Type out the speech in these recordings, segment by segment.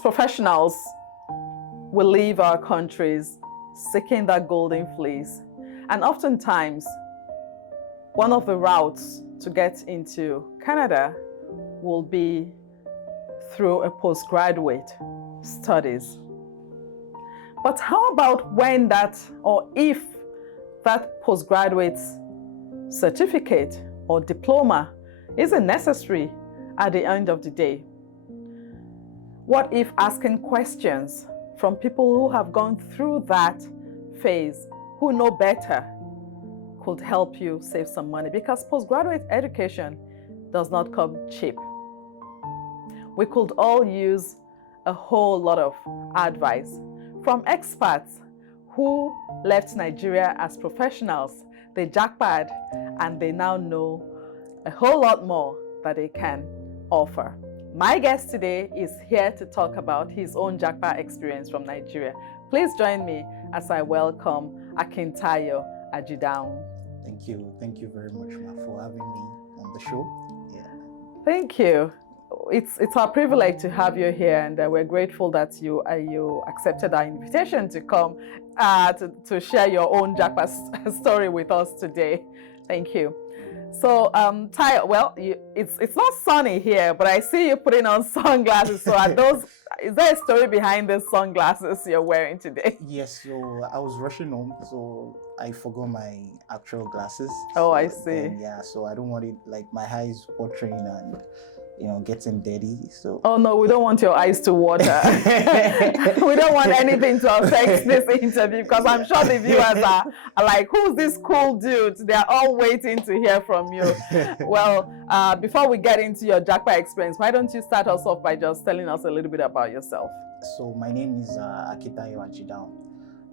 As professionals, we leave our countries seeking that golden fleece. And oftentimes, one of the routes to get into Canada will be through a postgraduate studies. But how about when that, or if that postgraduate certificate or diploma isn't necessary at the end of the day? What if asking questions from people who have gone through that phase, who know better, could help you save some money? Because postgraduate education does not come cheap. We could all use a whole lot of advice from experts who left Nigeria as professionals. They jackpot and they now know a whole lot more that they can offer. My guest today is here to talk about his own jackpot experience from Nigeria. Please join me as I welcome Akintayo Ajidaun. Thank you very much, Ma, for having me on the show. Yeah. Thank you. It's our privilege to have you here, and we're grateful that you accepted our invitation to come to share your own jackpot story with us today. Thank you. So, Tayo, well, it's not sunny here, but I see you putting on sunglasses. So, is there a story behind the sunglasses you're wearing today? Yes. So I was rushing home, so I forgot my actual glasses. Oh, so, I see. Yeah. So I don't want it like my eyes watering and getting dirty. So. Oh no, we don't want your eyes to water. We don't want anything to affect this interview, because I'm sure the viewers are like, who's this cool dude? They're all waiting to hear from you. Well, before we get into your jackpot experience, why don't you start us off by just telling us a little bit about yourself? So my name is Akintayo Ajidaun.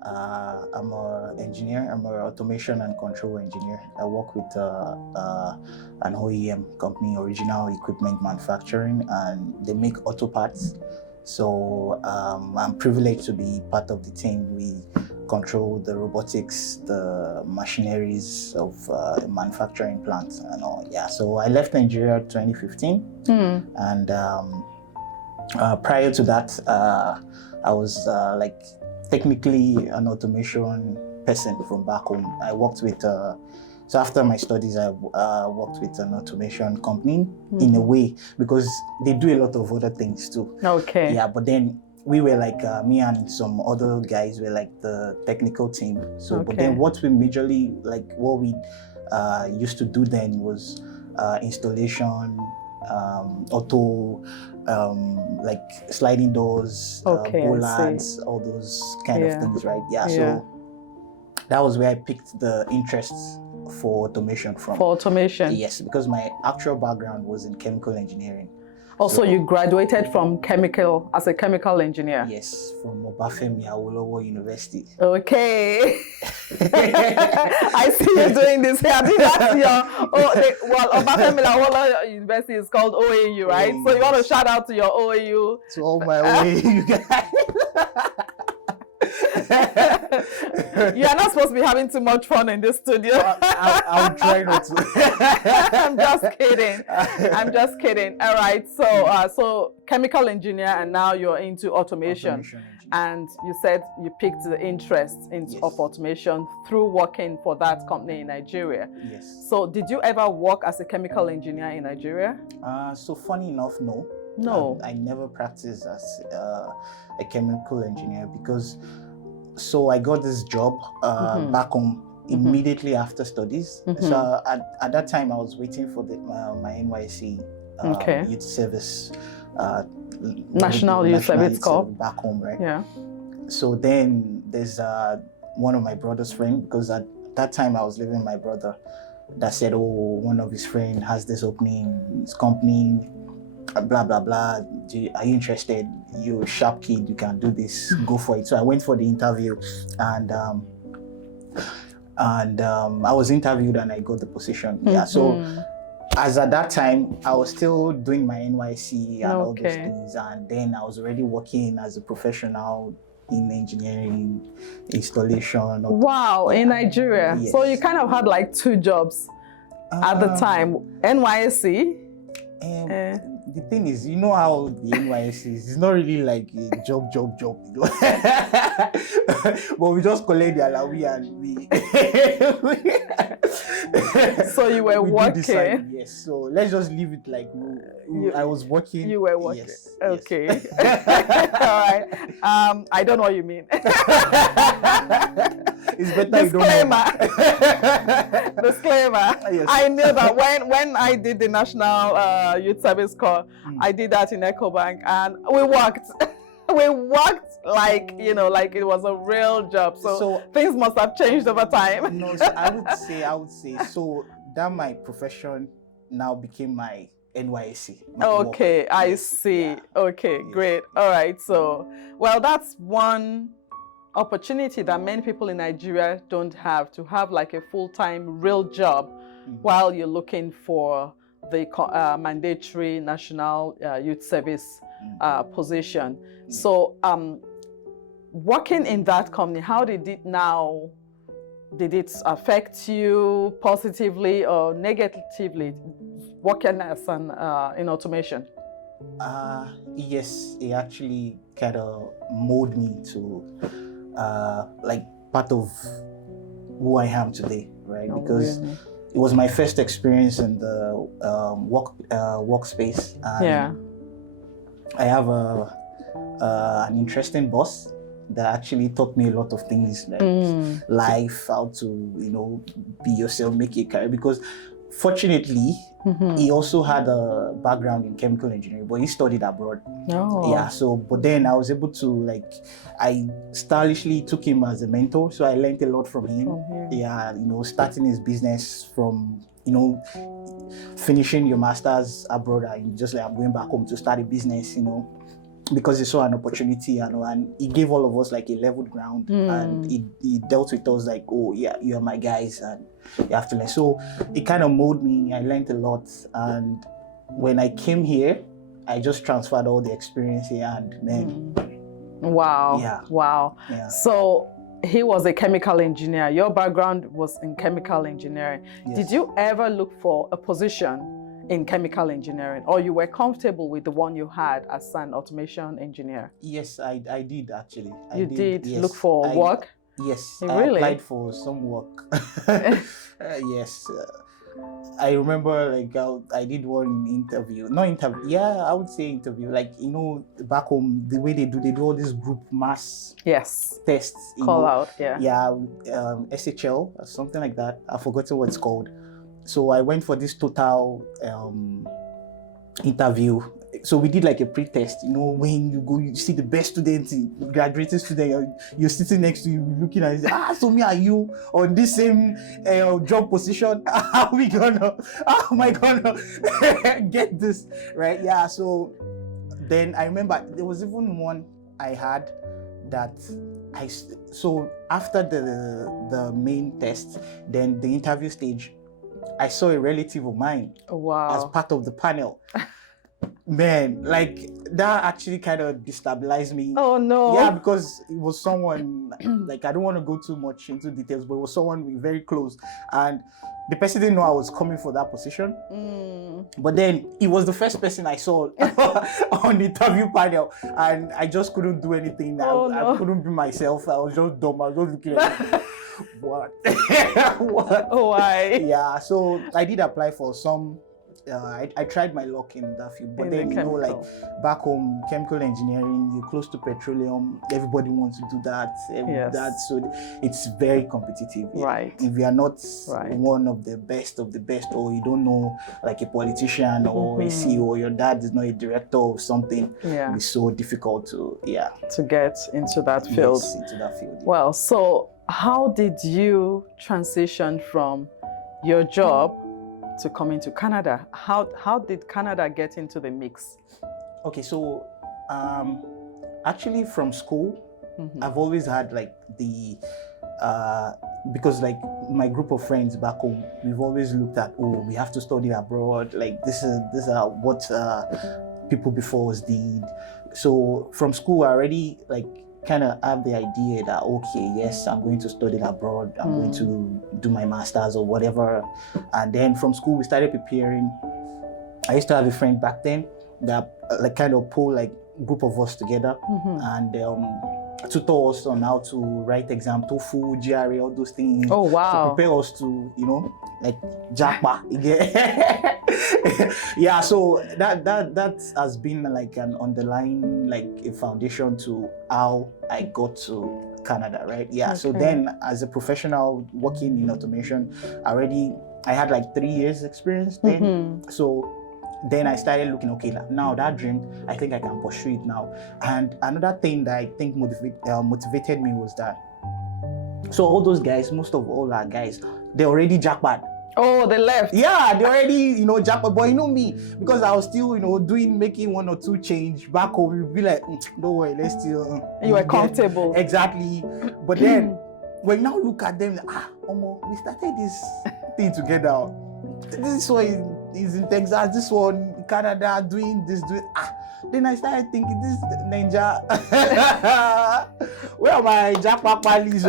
I'm an engineer. I'm an automation and control engineer. I work with an OEM company, original equipment manufacturing, and they make auto parts. So I'm privileged to be part of the team. We control the robotics, the machineries of the manufacturing plants and all. Yeah. So I left Nigeria 2015, and prior to that, I was technically an automation person from back home. I worked with, so after my studies, I worked with an automation company in a way, because they do a lot of other things too. Okay. Yeah, but then we were like, me and some other guys were like the technical team. So, but then what we majorly, what we used to do then was installation, auto, like sliding doors, bollards, all those kind of things, right? Yeah, so that was where I picked the interest for automation from. For automation? Yes, because my actual background was in chemical engineering. Also, you graduated from as a chemical engineer? Yes, from Obafemi Awolowo University. Okay. I see you doing this here. I think that's Obafemi Awolowo University is called OAU, right? So you want to shout out to your OAU. To all my OAU guys. You are not supposed to be having too much fun in this studio. I'll try not to. I'm just kidding. All right. So chemical engineer, and now you're into automation. And you said you picked the interest of automation through working for that company in Nigeria. Yes. So did you ever work as a chemical engineer in Nigeria? So funny enough, no. No. I never practiced as a chemical engineer, because so I got this job back home immediately after studies. So at that time I was waiting for my NYC youth service, National Youth Service Corps back home, right? Yeah. So then there's one of my brother's friends, because at that time I was living with my brother, that said, oh, one of his friends has this opening in his company, blah blah blah, are you interested? You're a sharp kid, you can do this, go for it. So I went for the interview, and I was interviewed and I got the position. Yeah. So as at that time I was still doing my NYC and all those things, and then I was already working as a professional in engineering, installation. Wow, in Nigeria. Yes. So you kind of had like two jobs at the time. NYC. the thing is, you know how the NYSC is. It's not really like a job. You know? But we just collect the alawi and we. So you were we working. do decide, yes. So let's just leave it like I was working. You were working. Yes. Okay. All right. I don't know what you mean. It's better Disclaimer. you don't know. Disclaimer. Yes. I knew that when I did the National Youth Service Corps, I did that in EcoBank, and we worked. We worked like it was a real job. So things must have changed over time. No, so I would say so that my profession now became my NYSC. Okay, I see. Yeah. Okay, great. All right. So, well, that's one opportunity that many people in Nigeria don't have, to have like a full-time real job while you're looking for the mandatory National Youth Service position. So, working in that company, how did it affect you positively or negatively, working as an in automation? Yes, it actually kind of molded me to like part of who I am today, right? Because really? It was my first experience in the workspace. And I have an interesting boss that actually taught me a lot of things, like life, how to be yourself, make a career. Because fortunately, he also had a background in chemical engineering, but he studied abroad. Oh. Yeah. So, but then I was able to I stylishly took him as a mentor. So I learned a lot from him. Yeah. Starting his business from finishing your master's abroad, and just like, I'm going back home to start a business. Because he saw an opportunity, and he gave all of us like a level ground, and he dealt with us like, oh yeah, you are my guys, and you have to learn. So it kind of molded me. I learned a lot, and when I came here, I just transferred all the experience here, and man. Wow. Yeah. Wow. Yeah. So he was a chemical engineer. Your background was in chemical engineering. Yes. Did you ever look for a position in chemical engineering, or you were comfortable with the one you had as an automation engineer? Yes, I did actually. You did yes. look for work? Yes, Really? I applied for some work. Yes. I remember I did one interview. Not interview, yeah, I would say interview. Back home, the way they do all this group mass tests. Call out, yeah. Yeah, SHL or something like that. I forgot what it's called. So I went for this total interview. So we did like a pre-test. When you go, you see the best students, graduating student, you're sitting next to you, looking at you, so me and you on this same job position. How am I gonna get this, right? Yeah. So then I remember there was even one I had that so after the main test, then the interview stage, I saw a relative of mine as part of the panel. Man, that actually kind of destabilized me. Oh no. Yeah, because it was someone I don't want to go too much into details, but it was someone very close, and the person didn't know I was coming for that position. But then he was the first person I saw on the interview panel, and I just couldn't do anything. I couldn't be myself. I was just dumb. I was just looking at him. What? What? Why? Yeah, so I did apply for some. I tried my luck in that field, but then back home, chemical engineering, you're close to petroleum. Everybody wants to do that. So it's very competitive. Right. If you are not one of the best, or you don't know, like a politician or a CEO, or your dad is not a director of something, it's so difficult to get into that field. Yes, into that field. Well, so how did you transition from your job to coming to Canada? How did Canada get into the mix? Okay, so actually from school, I've always had because my group of friends back home, we've always looked at, we have to study abroad. This is what people before us did. So from school, I already kind of have the idea that, okay, yes, I'm going to study abroad, I'm going to do my master's or whatever. And then from school, we started preparing. I used to have a friend back then that like kind of pull like group of us together and tutor us on how to write exam, TOEFL, GRE, all those things. Oh wow! To prepare us to, you know, like Japa. Yeah, so that has been like an underlying, like a foundation to how I got to Canada, right? Yeah. Okay. So then, as a professional working in automation, I had like 3 years experience then. So then I started looking, okay, now that dream, I think I can pursue it now. And another thing that I think motivated me was that, so all those guys, most of all our guys, they already jackpot. Oh, they left. Yeah, they already, you know, jackpot. But you know me, because I was still, you know, making 1 or 2 change back home, you'd be like, don't worry, let's still. You were comfortable. Exactly. But then, when you now look at them, we started this thing together. This one is in Texas, this one in Canada, doing. Then I started thinking, this Ninja, where are my Japa Palis?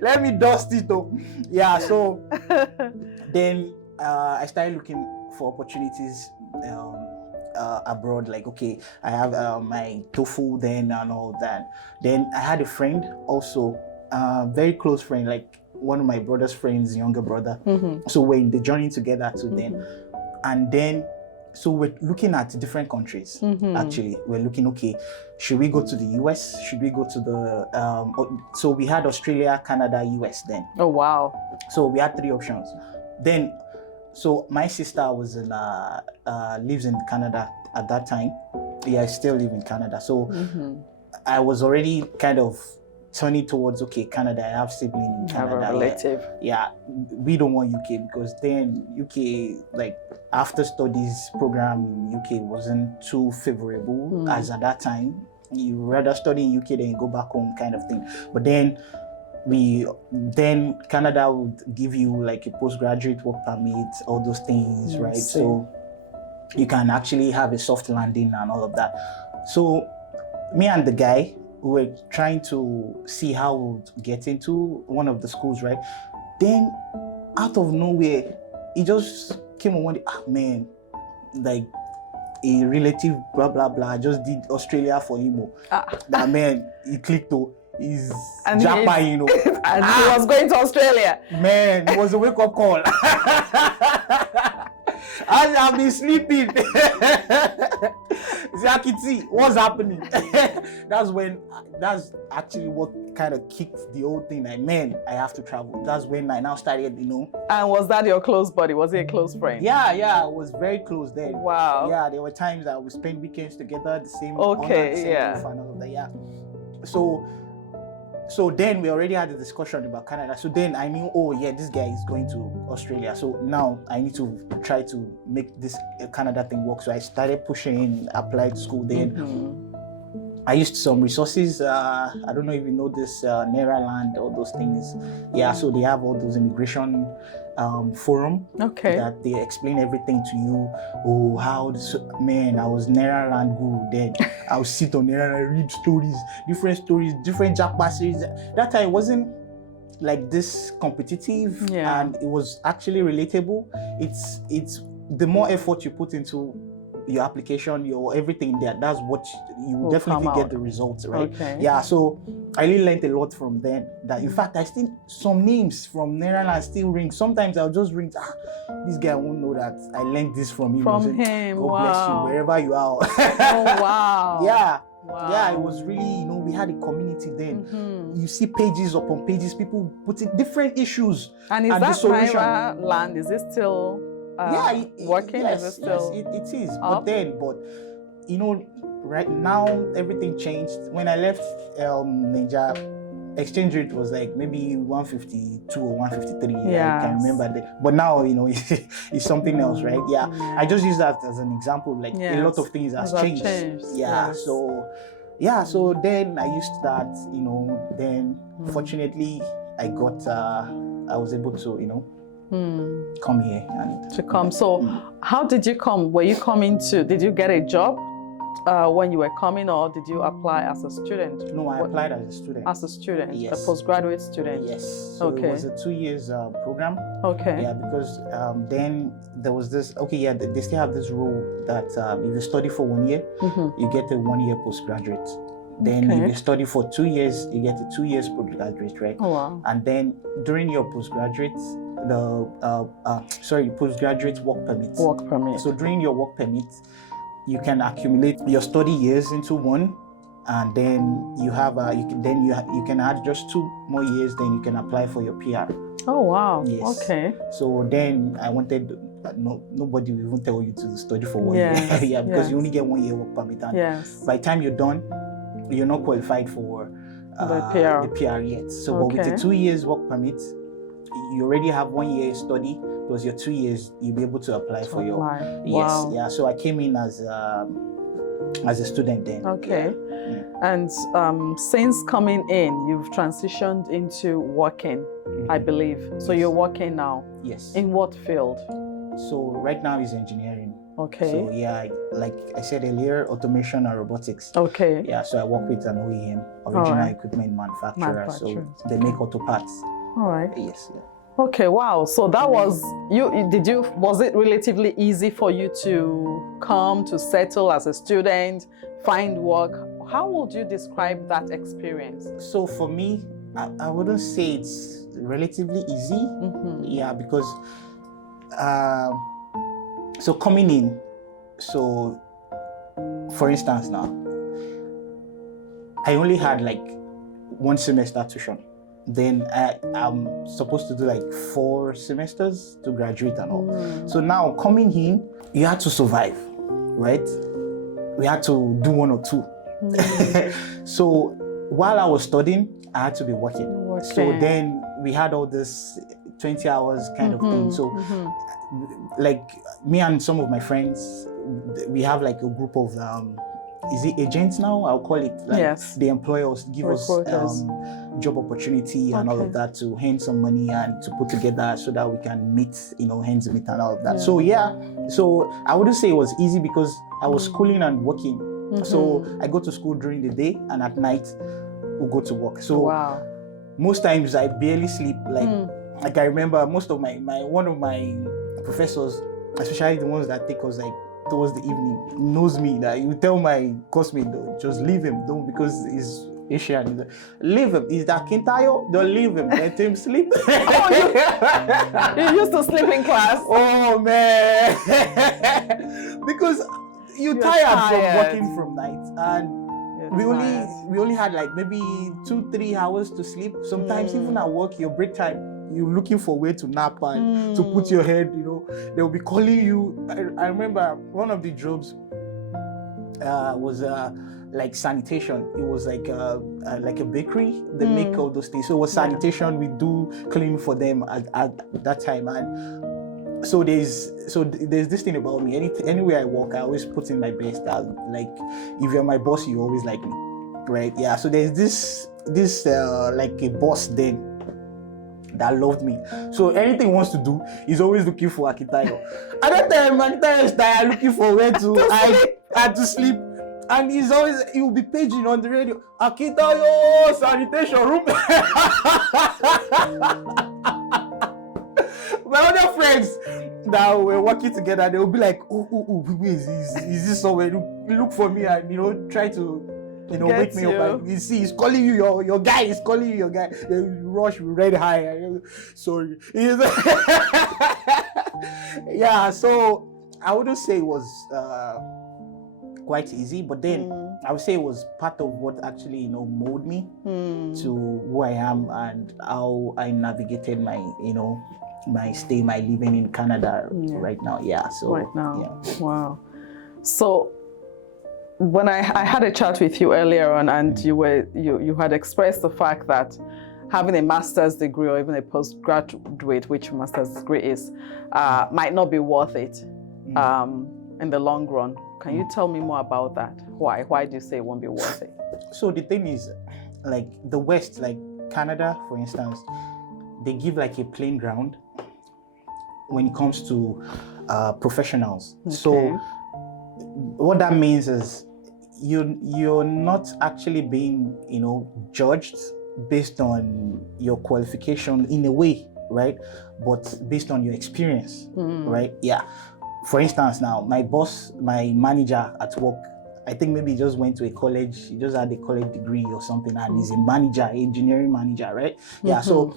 Let me dust it up. Yeah, so then I started looking for opportunities abroad. Like, okay, I have my TOEFL then and all that. Then I had a friend also, very close friend, like one of my brother's friends, younger brother. So we're in the journey together to then. And then, so we're looking at different countries. Actually, we're looking, okay, should we go to the US? Should we go to the, so we had Australia, Canada, US then. Oh, wow. So we had 3 options. Then, so my sister was in, lives in Canada at that time. Yeah, I still live in Canada. So I was already kind of turning towards, okay, Canada, I have siblings in Canada. Have a relative. Yeah, we don't want UK because then UK, like after studies program in UK wasn't too favorable as at that time. You rather study in UK than you go back home kind of thing. But then Canada would give you like a postgraduate work permit, all those things, right? So you can actually have a soft landing and all of that. So me and the guy, we were trying to see how we would get into one of the schools, right? Then out of nowhere, he just came on one day, man, like a relative, blah, blah, blah, just did Australia for him. That man, he clicked though. He's Japa, you know. And he was going to Australia. Man, it was a wake-up call. I've been sleeping. Akita, what's happening? That's actually what kind of kicked the whole thing. Like, man, I have to travel. That's when I now started, you know. And was that your close buddy? Was he a close friend? Yeah, I was very close then. Wow. Yeah, there were times that we spent weekends together, the same. Okay, the same roof and all of that. Yeah. So then we already had a discussion about Canada. So then I knew, oh yeah, this guy is going to Australia. So now I need to try to make this Canada thing work. So I started pushing, applied to school then. I used some resources. I don't know if you know this, Neraland, all those things. Yeah, so they have all those immigration forum. Okay. That they explain everything to you. Oh, how this, man, I was Neraland guru then. I would sit on Neraland, read stories, different Japa Series. That time it wasn't like this competitive, and it was actually relatable. It's the more effort you put into your application, your everything there, that's what you definitely get the results, right? Okay. Yeah, so I really learned a lot from them. That in fact, I still, some names from Neraland still ring. Sometimes I'll just ring, this guy won't know that I learned this from him. From him, God bless you, wherever you are. Oh, wow. Yeah. Wow. Yeah, it was really, you know, we had a community then. You see pages upon pages, people putting different issues. And is that private land? Is it still working? Yes, is it still it is. up? But you know, right now everything changed. When I left Nigeria, exchange rate was like maybe 152 or 153. I can remember that. But now, you know, it's something else, right? Yeah. I just use that as an example. Like a lot of things has changed. Yeah. Yes. So then I used that, you know. Then fortunately, I was able to, you know, come here and to come. So how did you come? Were you coming did you get a job when you were coming, or did you apply as a student? No, I applied as a student. As a student, Yes. a postgraduate student. Yes. So Okay. it was a 2 years program. Okay. Yeah, because then there was this. Okay, yeah, they still have this rule that if you study for 1 year, you get a 1 year postgraduate. Then if you study for 2 years, you get a 2 years postgraduate, right? Oh wow. And then during your postgraduate, postgraduate work permit. Work permit. So during your work permit, you can accumulate your study years into one, and then you have you can add just 2 more years. Then you can apply for your PR. Oh wow. Yes. Okay. So then I wanted. Nobody will even tell you to study for 1 year. Yes. Yeah, because yes. you only get 1 year work permit. And Yes. by the time you're done, you're not qualified for The PR. the PR yet. So Okay. but with the 2 years work permit, you already have 1 year study. Plus your 2 years, you'll be able to apply for your. Yes. Wow. Yeah. So I came in as a student then. Okay. Yeah. And since coming in, you've transitioned into working, I believe. So Yes. you're working now. Yes. In what field? So right now is engineering. Okay. So yeah, like I said earlier, automation and robotics. Okay. Yeah, so I work with an OEM, original Alright. equipment manufacturer. So Manufacturer. they make auto parts. All right. Yes. Yeah. Okay. Wow. So that was was it relatively easy for you to come to settle as a student, find work? How would you describe that experience? So for me, I wouldn't say it's relatively easy. Yeah, because so coming in, so for instance now, I only had like 1 semester tuition. Then I'm supposed to do like 4 semesters to graduate and all. So now coming in, you had to survive, right? We had to do 1 or 2. So while I was studying, I had to be working. So then we had all this 20 hours kind of thing. So like me and some of my friends, we have like a group of is it agents now? I'll call it. Like Yes. they employ us, give us job opportunity and all of that to hand some money and to put together so that we can meet, hands meet and all of that. Yeah. So yeah, so I wouldn't say it was easy because I was schooling and working. So I go to school during the day and at night we'll go to work. So wow. most times I barely sleep. Like I remember most of one of my professors, especially the ones that take us like towards the evening, knows me that you tell my classmate, just leave him, don't, because he's Asian. Leave him. He's the Akintayo. Don't leave him. Let him sleep. You used to sleep in class. Oh man, because you're tired from working from night, and we only had like maybe 2-3 hours to sleep. Sometimes even at work, your break time, you're looking for a way to nap and to put your head. They'll be calling you. I remember one of the jobs was like sanitation. It was like a bakery. They make all those things. So it was sanitation. We do cleaning for them at that time. And so there's this thing about me. Anywhere I walk, I always put in my best. Like if you're my boss, you always like me, right? Yeah. So there's this like a boss then that loved me. So anything he wants to do, he's always looking for Akintayo. At that time, Akintayo is tired looking for where to hide to sleep. And he will be paging on the radio, Akintayo, sanitation room. My other friends that were working together, they will be like, oh, is this somewhere? Look for me and try to wake me up. And you see, he's calling you, your guy is calling you, your guy. They rush red high. Sorry. Yeah, so I wouldn't say it was quite easy, but then I would say it was part of what actually molded me to who I am and how I navigated my my living in Canada right now. Yeah, so right now. Yeah. Wow. So when I had a chat with you earlier on, and you had expressed the fact that having a master's degree or even a postgraduate, which master's degree is, might not be worth it in the long run. Can you tell me more about that? Why? Why do you say it won't be worth it? So the thing is, like the West, like Canada, for instance, they give like a playing ground when it comes to professionals. Okay. So what that means is you're not actually being, judged based on your qualification in a way, right? But based on your experience, right? Yeah. For instance, now my boss, my manager at work, I think maybe he just went to a college, he just had a college degree or something, and he's a manager, engineering manager, right? Yeah. So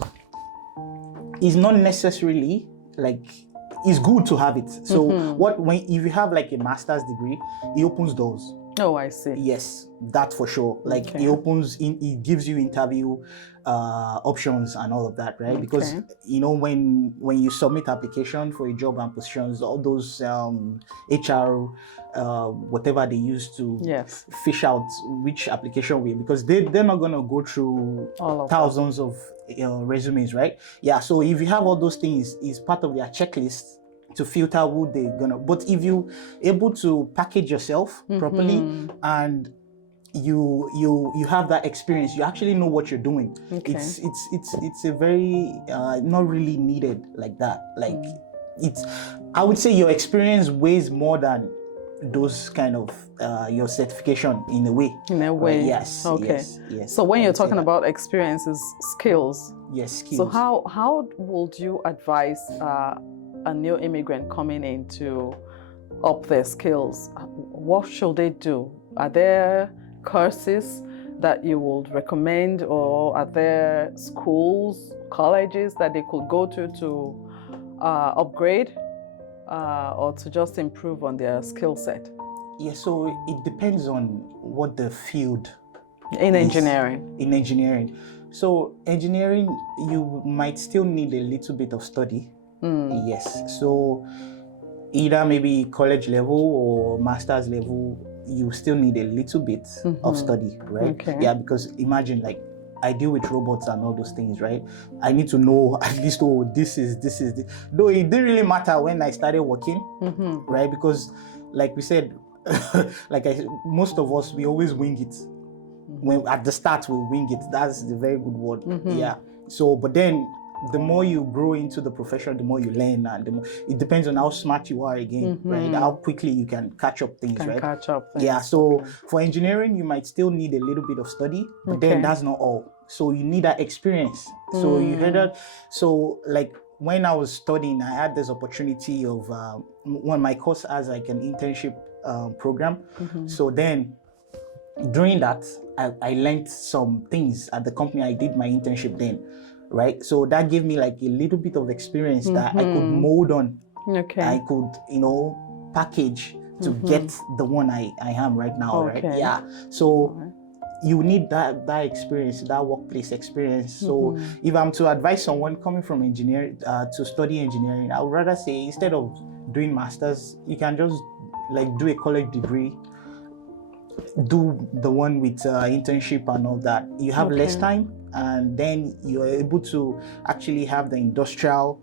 it's not necessarily like, it's good to have it. So if you have like a master's degree, it opens doors. Oh, I see. Yes, that for sure. Like it gives you interview options and all of that, right? Because when you submit application for a job and positions, all those HR whatever they use to fish out which application will, because they're not gonna go through thousands of resumes, right? Yeah. So if you have all those things, it's part of their checklist to filter who they're gonna. But if you able to package yourself properly and you have that experience, you actually know what you're doing. It's a very not really needed like that. Like I would say your experience weighs more than those kind of your certification in a way. Yes. Okay. Yes. So when you're talking about experiences, skills. Yes, skills. So how would you advise a new immigrant coming in to up their skills? What should they do? Are there courses that you would recommend, or are there schools, colleges that they could go to upgrade or to just improve on their skill set? Yeah, so it depends on what the field in is. In engineering. So engineering, you might still need a little bit of study. Yes. So either maybe college level or master's level, you still need a little bit of study, right? Okay. Yeah, because imagine, like, I deal with robots and all those things, right? I need to know at least, this is. Though it didn't really matter when I started working, right? Because, like we said, most of us, we always wing it. When at the start we wing it. That's the very good word. Yeah. So, but then the more you grow into the profession, the more you learn, and the more, it depends on how smart you are again, right? How quickly you can catch up things, right? Catch up things. Yeah. So for engineering, you might still need a little bit of study, but then that's not all. So you need that experience. So you heard that. So like when I was studying, I had this opportunity of when my course has like an internship program. So then during that, I learned some things at the company I did my internship then. Right, so that gave me like a little bit of experience that I could mold on. Okay. I could, package to get the one I am right now. Okay. Right. Yeah. So you need that experience, that workplace experience. So if I'm to advise someone coming from engineering to study engineering, I would rather say instead of doing masters, you can just like do a college degree. Do the one with internship and all that. You have less time, and then you're able to actually have the industrial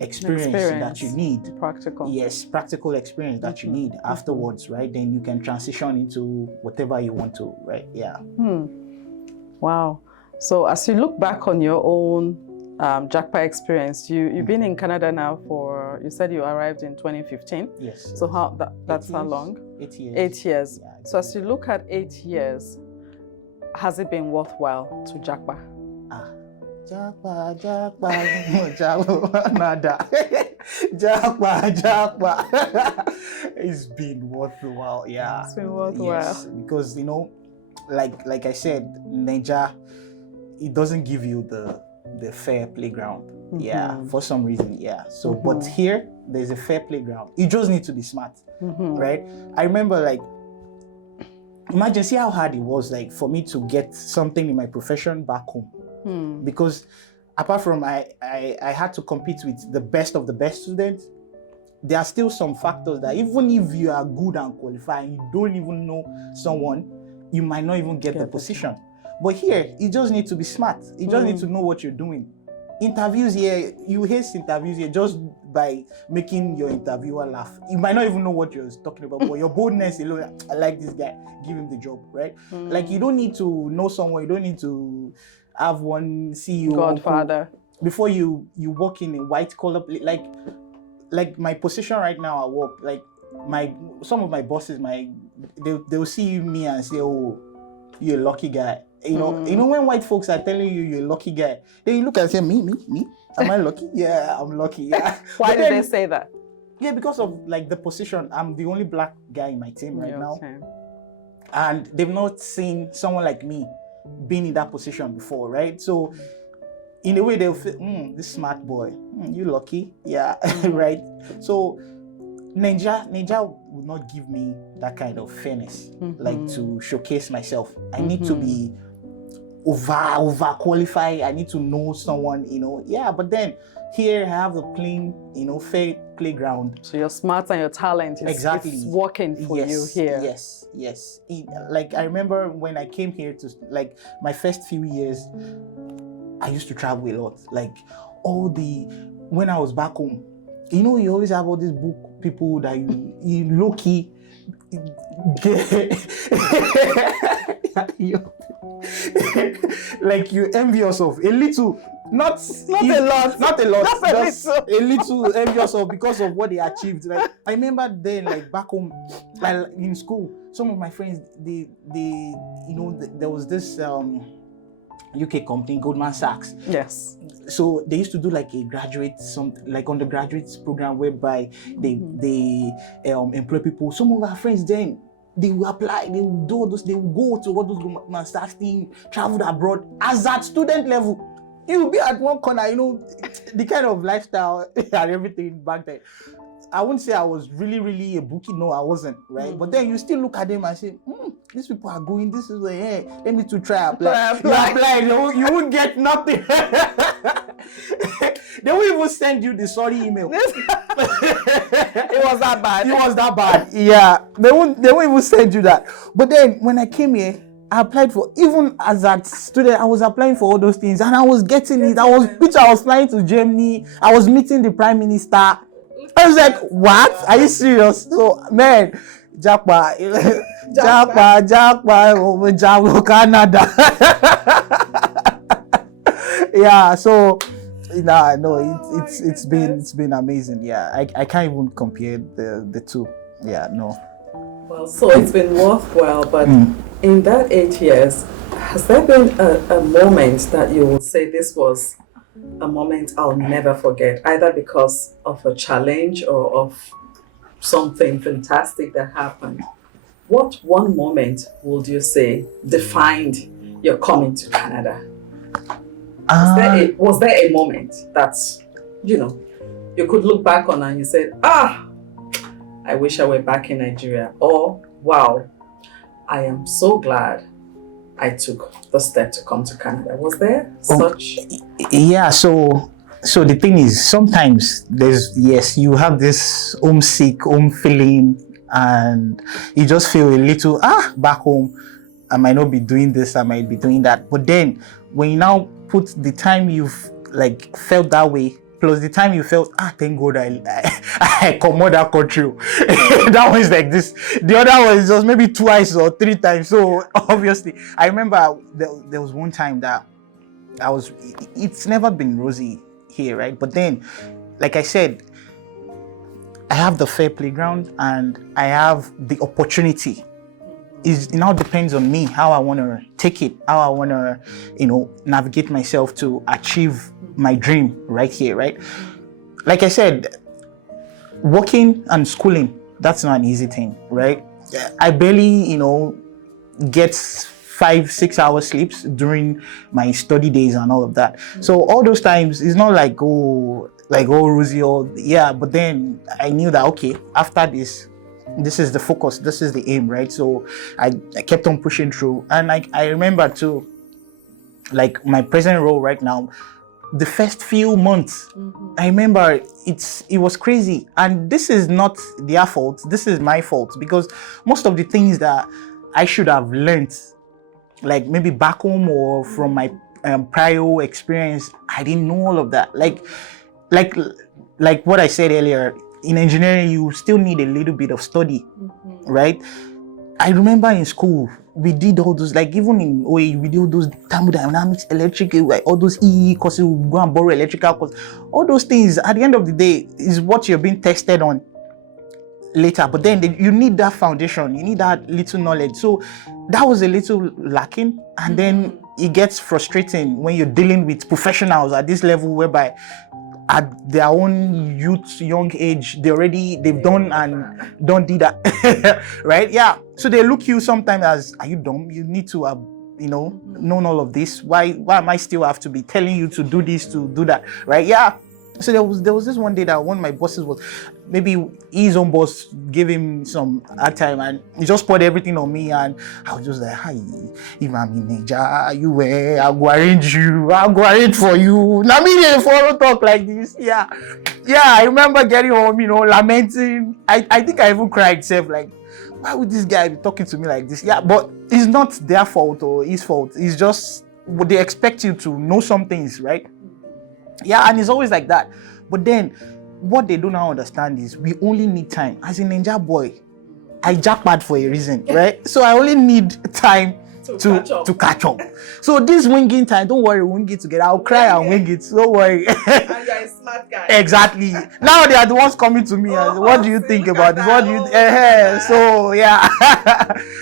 experience that you need. Practical. Yes, practical experience that you need afterwards, right? Then you can transition into whatever you want to, right? Yeah. Wow. So as you look back on your own Japa experience, you've been in Canada now for, you said you arrived in 2015. Yes. So that's how long? 8 years. 8 years. Yeah, so as you look at 8 years, has it been worthwhile to Japa? Japa, nada. Japa. It's been worthwhile, yeah. It's been worthwhile. Yes, because like I said, Nigeria, it doesn't give you the fair playground. Yeah, for some reason, yeah. So, but here, there's a fair playground. You just need to be smart, right? I remember, like, imagine, see how hard it was, like, for me to get something in my profession back home. Because apart from I had to compete with the best of the best students, there are still some factors that even if you are good and qualified, you don't even know someone, you might not even get the position. But here, you just need to be smart. You just need to know what you're doing. Interviews here, you haste interviews here just by making your interviewer laugh. You might not even know what you're talking about, but your boldness alone, I like this guy, give him the job, right? Like, you don't need to know someone, you don't need to have one CEO. Godfather. Before you work in a white collar, like my position right now at work, like some of my bosses, they'll see me and say, "Oh, you're a lucky guy." You know when white folks are telling you you're a lucky guy, then you look and say, me? Am I lucky? Yeah, I'm lucky. Yeah. Why did they say that? Yeah, because of like the position. I'm the only black guy in my team right now. Okay. And they've not seen someone like me being in that position before, right? So in a way they'll feel, this smart boy, you lucky. Yeah, right? So Ninja would not give me that kind of fairness, like to showcase myself. I need to be over qualified. I need to know someone, Yeah, but then here I have a plain, fair playground. So your smarts and your talent is exactly working for you here. Yes. Like I remember when I came here to like my first few years, I used to travel a lot. Like when I was back home, you always have all these book people that you low key like you envious of a little, not a lot, just a little envious of because of what they achieved. Like I remember then, like back home, like in school, some of my friends, they there was this UK company, Goldman Sachs. Yes. So they used to do like a undergraduate program whereby they employ people. Some of our friends then, they will apply, they will do all those, they will go to all those Goldman Sachs things, travel abroad as at student level. You will be at one corner, the kind of lifestyle and everything back then. I wouldn't say I was really, really a bookie. No, I wasn't, right? But then you still look at them and say, these people are going, this is hey, let me to try apply. You apply, you won't get nothing. They won't even send you the sorry email. It was that bad. Yeah. They won't even send you that. But then when I came here, I applied for, even as a student, I was applying for all those things and I was getting it. I was flying to Germany. I was meeting the Prime Minister. I was like, what? Are you serious? So, man, Japa, Canada. Yeah, so, no, it's been amazing. Yeah, I can't even compare the two. Yeah, no. Well, so it's been worthwhile, but in that 8 years, has there been a moment that you would say this was a moment I'll never forget, either because of a challenge or of something fantastic that happened? What one moment would you say defined your coming to Canada? Was there a moment that, you could look back on and you said, I wish I were back in Nigeria, or wow, I am so glad I took the step to come to Canada? Was there such? Yeah, so the thing is, sometimes you have this homesick, home feeling, and you just feel a little, back home, I might not be doing this, I might be doing that. But then, when you now put the time you've like felt that way, plus the time you felt, thank God I come out that country. That was like this. The other one is just maybe twice or three times. So obviously, I remember there was one time that it's never been rosy here, right? But then, like I said, I have the fair playground and I have the opportunity. It now depends on me how I want to take it, how I want to, navigate myself to achieve my dream right here, right? Like I said, working and schooling, that's not an easy thing, right? I barely, get 5-6 hours sleeps during my study days and all of that. So all those times, it's not like, rosy but then I knew that, okay, after this is the focus, this is the aim, right? So I kept on pushing through. And I remember too, like my present role right now, the first few months, I remember it was crazy. And this is not their fault, this is my fault, because most of the things that I should have learned, like maybe back home or from my prior experience, I didn't know all of that. Like what I said earlier, in engineering, you still need a little bit of study, right? I remember in school, we did all those, like even in OA, we did all those thermodynamics, electrical, like all those EE courses, we go and borrow electrical courses. All those things, at the end of the day, is what you're being tested on. later, but then you need that foundation, you need that little knowledge. So that was a little lacking, and then it gets frustrating when you're dealing with professionals at this level, whereby at their own young age, they've done and don't do that. Right? Yeah. So they look you sometimes as, are you dumb? You need to have, known all of this. Why am I still have to be telling you to do this, to do that? Right? Yeah. So there was this one day that one of my bosses was, maybe his own boss gave him some hard time, and he just poured everything on me, and I was just like, hi, if I'm in Nigeria, you were, I'll go arrange for you. Now me they follow talk like this. Yeah. I remember getting home, lamenting. I think I even cried self, like, why would this guy be talking to me like this? Yeah, but it's not their fault or his fault. It's just what they expect you to know some things, right? Yeah, and it's always like that. But then what they do now understand is we only need time. As a Ninja boy, I jackpot for a reason, right? So I only need time to catch up. So this winging time, don't worry, we'll wing it together. I'll cry and wing it. Don't worry. And you're a smart guy. Exactly. Now they are the ones coming to me. What do you think about this? What do you? So yeah.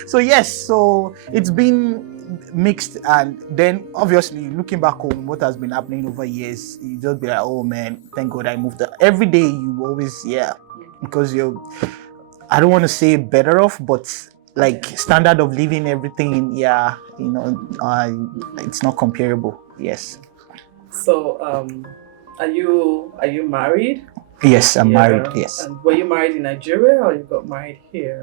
So yes. So it's been mixed, and then obviously looking back home, what has been happening over years, you just be like, oh man, thank God I moved. Every day you always, because I don't want to say better off, but like standard of living, everything, it's not comparable. Yes. So are you married? Yes, I'm married. Yes. And were you married in Nigeria, or you got married here?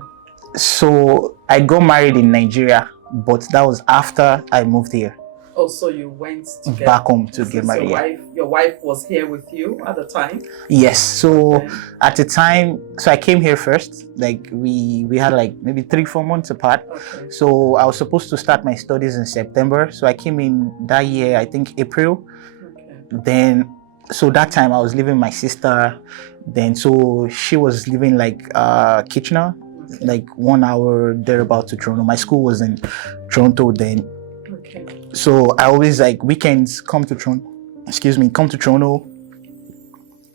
So I got married in Nigeria, but that was after I moved here. Oh, so you went back home to get married. Your wife was here with you at the time? Yes. So at the time, so I came here first. Like we had like maybe 3-4 months apart. Okay. So I was supposed to start my studies in September. So I came in that year, I think April. Okay. Then, so that time I was living with my sister. Then, so she was living like Kitchener, like 1 hour thereabout to Toronto. My school was in Toronto then. Okay. So I always like weekends come to Toronto,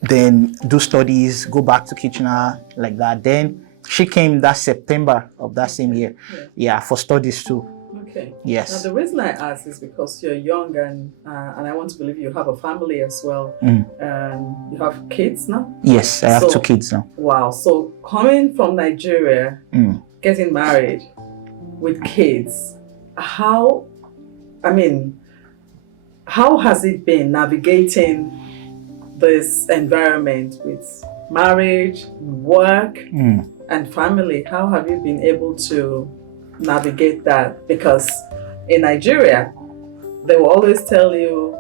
then do studies, go back to Kitchener, like that. Then she came that September of that same year. Yeah, for studies too. Okay. Yes. Now the reason I ask is because you're young, and I want to believe you have a family as well. And you have kids now? Yes, I have 2 kids now. Wow. So coming from Nigeria, getting married with kids, how has it been navigating this environment with marriage, work, and family? How have you been able to navigate that? Because in Nigeria, they will always tell you,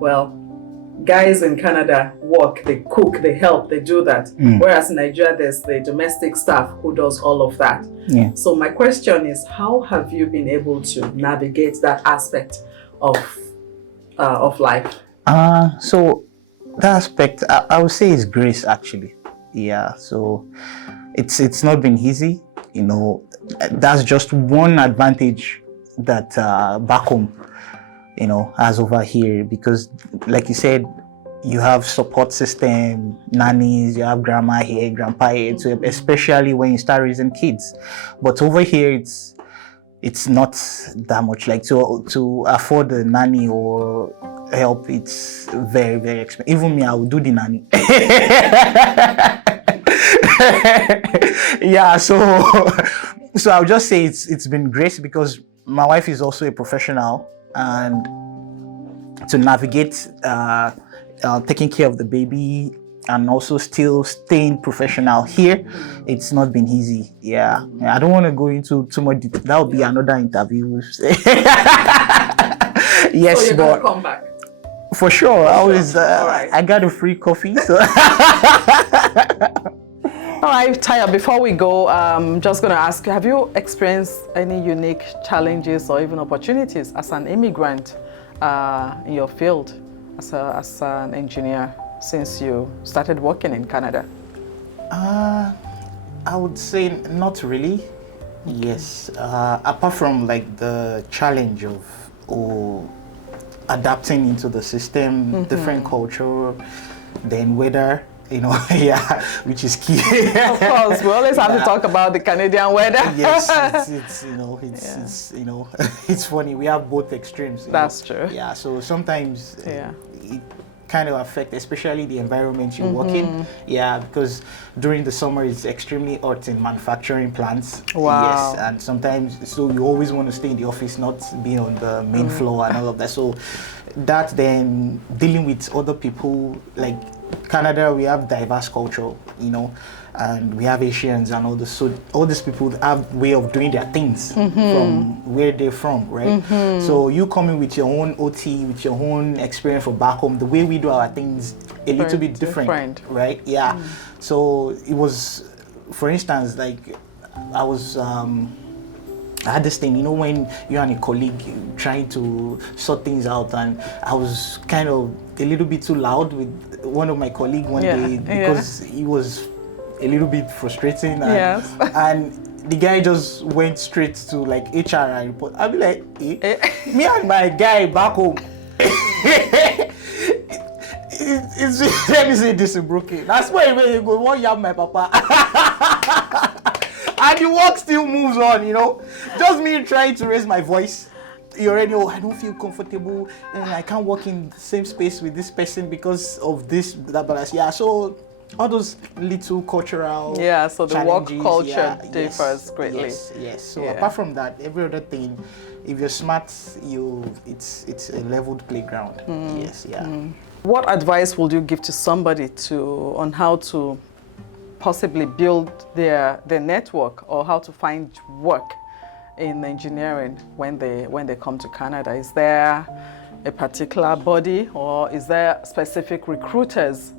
well, guys in Canada work, they cook, they help, they do that. Whereas in Nigeria, there's the domestic staff who does all of that. Yeah. So my question is, how have you been able to navigate that aspect of life? So that aspect, I would say, is grace actually. Yeah. So it's not been easy. That's just one advantage that back home, has over here, because like you said, you have support system, nannies, you have grandma here, grandpa here, so especially when you start raising kids. But over here, it's not that much. Like to afford a nanny or help, it's very, very expensive. Even me, I would do the nanny. Yeah, so I would just say it's been great, because my wife is also a professional, and to navigate taking care of the baby and also still staying professional here, it's not been easy. Yeah, I don't want to go into too much detail. That would be another interview. Yes, so you're gonna come back? For sure. I always right. I got a free coffee. So. All right, Taya, before we go, I'm just going to ask you, have you experienced any unique challenges or even opportunities as an immigrant in your field as an engineer since you started working in Canada? I would say not really. Yes. Apart from like the challenge of adapting into the system, different culture, then weather. yeah, which is key. Of course, we always have to talk about the Canadian weather. Yes, it's it's funny. We have both extremes. That's true. Yeah, so sometimes Yeah. it kind of affect, especially the environment you work in. Yeah, because during the summer it's extremely hot in manufacturing plants. Wow. Yes, and sometimes, so you always want to stay in the office, not be on the main floor and all of that. So that, then dealing with other people, like Canada, we have diverse culture, and we have Asians and all this. So all these people have way of doing their things from where they're from, right? So you coming with your own OT, with your own experience from back home, the way we do our things a little bit different, right? Yeah. So it was, for instance, like I had this thing, when you and a colleague trying to sort things out, and I was kind of a little bit too loud with one of my colleagues one day because he was a little bit frustrating, and the guy just went straight to like HR and report. I'll be like, me and my guy back home. Let me say this in Brooklyn. That's why you go, one yam my papa. And the work still moves on, Just me trying to raise my voice. You already, I don't feel comfortable, and I can't work in the same space with this person because of this, that, but yeah. So all those little cultural so the work culture differs greatly. Yes. So apart from that, every other thing, if you're smart, it's a leveled playground. What advice would you give to somebody on how to possibly build their network, or how to find work in engineering when they come to Canada? Is there a particular body, or is there specific recruiters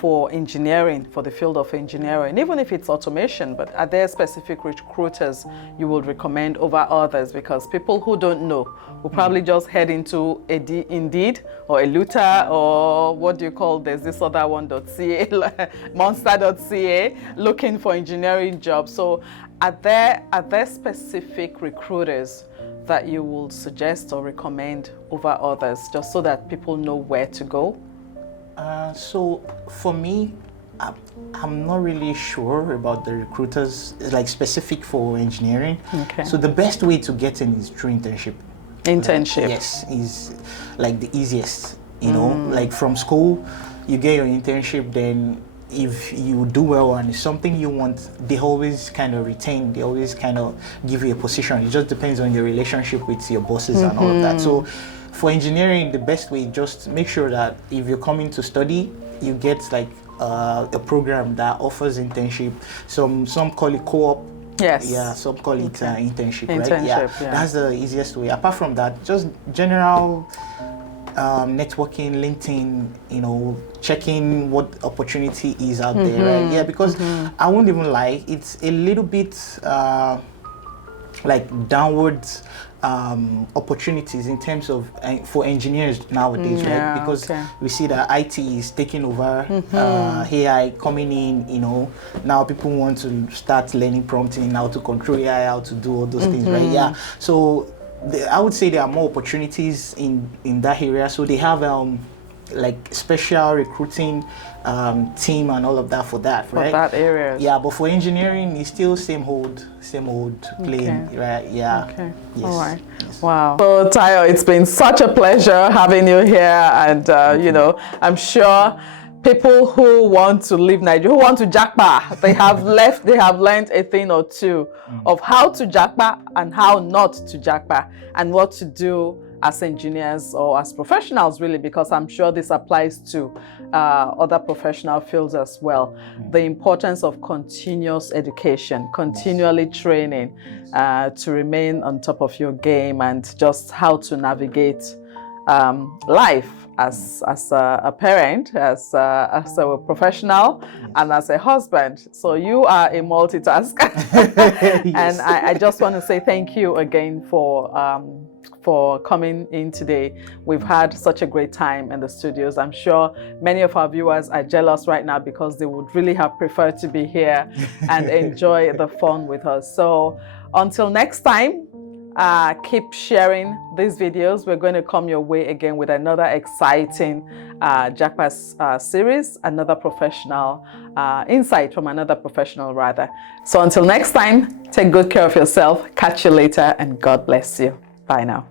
for engineering, for the field of engineering, even if it's automation? But are there specific recruiters you would recommend over others? Because people who don't know will probably just head into Indeed or a Luta, or what do you call, there's this other one, .ca, monster.ca, looking for engineering jobs. So are there specific recruiters that you will suggest or recommend over others, just so that people know where to go? So for me, I'm not really sure about the recruiters, like specific for engineering. Okay. So the best way to get in is through internship. Internship. Yes, is like the easiest. Like from school, you get your internship. Then if you do well and it's something you want, they always kind of retain. They always kind of give you a position. It just depends on your relationship with your bosses and all of that. So for engineering, the best way, just make sure that if you're coming to study, you get like a program that offers internship. Some call it co-op. Yes. Yeah, some call it internship, right? Internship, yeah. That's the easiest way. Apart from that, just general networking, LinkedIn, checking what opportunity is out there, right? Yeah, because I won't even lie, it's a little bit like downwards opportunities in terms of for engineers nowadays, right? Because we see that IT is taking over, AI coming in, now people want to start learning prompting, how to control AI, how to do all those things, right? Yeah. So I would say there are more opportunities in that area. So they have like special recruiting team and all of that for that, right? For that area. Yeah, but for engineering, it's still same old playing, right? Yeah. Okay. Yes. All right. Yes. Wow. So Tayo, it's been such a pleasure having you here, and I'm sure people who want to leave Nigeria, who want to Japa, they have learned a thing or two of how to Japa and how not to Japa, and what to do as engineers or as professionals, really, because I'm sure this applies to other professional fields as well. The importance of continuous education, continually training to remain on top of your game, and just how to navigate life as a parent, as a professional, and as a husband. So you are a multitasker. And I just want to say thank you again for coming in today. We've had such a great time in the studios. I'm sure many of our viewers are jealous right now because they would really have preferred to be here and enjoy the fun with us. So until next time, Keep sharing these videos. We're going to come your way again with another exciting Japa series, another professional insight from another professional rather. So until next time, take good care of yourself. Catch you later and God bless you. Bye now.